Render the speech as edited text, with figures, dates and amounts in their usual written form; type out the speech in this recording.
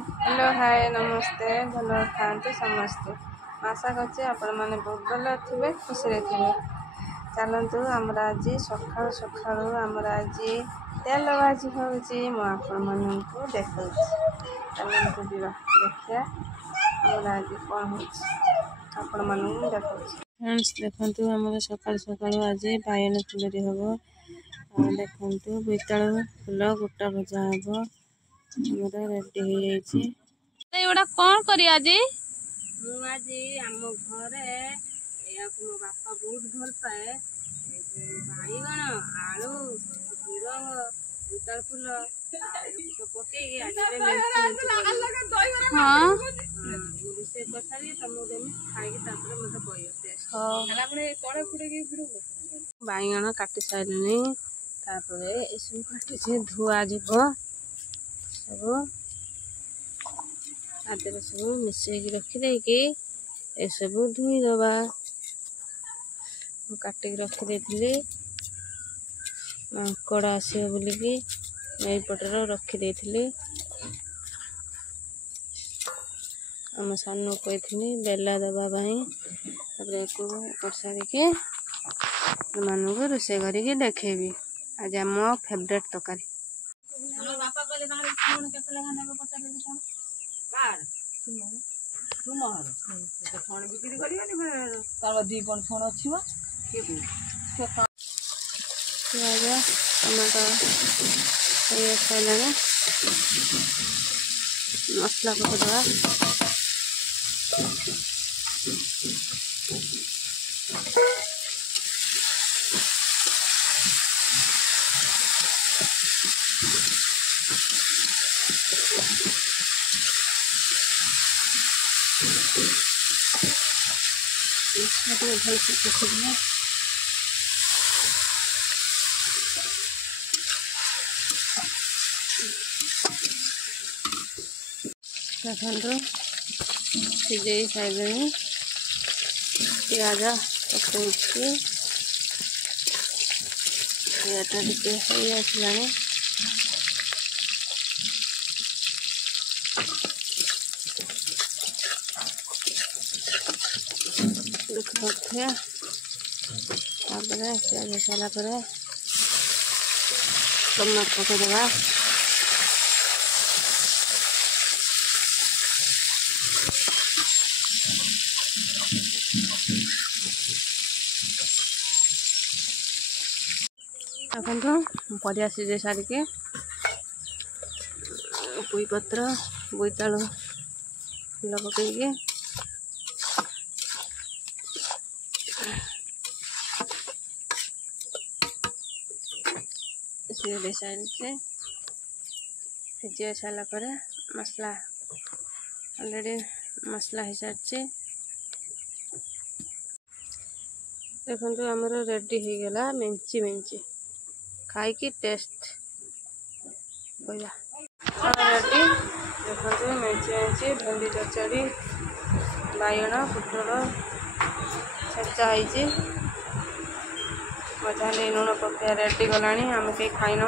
Hello hi नमस्ते भल था समस्ते आशा करछे आपण माने बहुत भल थे खुशी थे। चलतु आमर आज सका सका आमर आज तेल भाजी हूँ आपण मानू देखा चलतु जा देखिया आमर आज कौन होपण मानू देखा फ्रेंड्स देखु आम सका सका आज बायन फुलरी हम देखु बोईतालु फुल गोटा भजा हम रेडी हो एटा कौन करी आज आज आम घरे मो बापा बहुत भल पाए बैगण आलू झुरंग बोईतालु फुल सब पकई आज रोषे कर सारी तुमको देमी खाई मत बैगण काटी सारे सब काटी धुआ जीव सब आदर सब मिसेक रखिदे सब धुईदबा काटिक रखिदे माकड़ आसो बोलिकी नईपटर रखिदे आम सानू कही बेला दवाई कर सारिके मानू रोषे करके देखेबी आज आम फेवरेट तरकारी बापा कहले फोन केते लगा नेबे पचारे कोन कार फोन बिक्री करियो तार दी कोन फोन अछि वा के प्याज टमाटो ये सालाना मसला पकड़वा भल से पकड़ना देखो सीझे सारे प्याज पकड़ टे आसला देखते प्याज सारा टमाटो पकईदे देखो परिया सीझे सारिके पुई पत्र बोईतालु फुल पकईके सीधे सारे सीझे सारा पर मसला ऑलरेडी मसला हो सारी देखो आमर रेडी हो गला मेंची मेंची खाई टेस्ट कहला रेडी देखो मेंची मेंची भेंडी चचड़ी बैगण पुटल छेचा मजा लुण पकड़ रेडी गला आम कहीं खाइन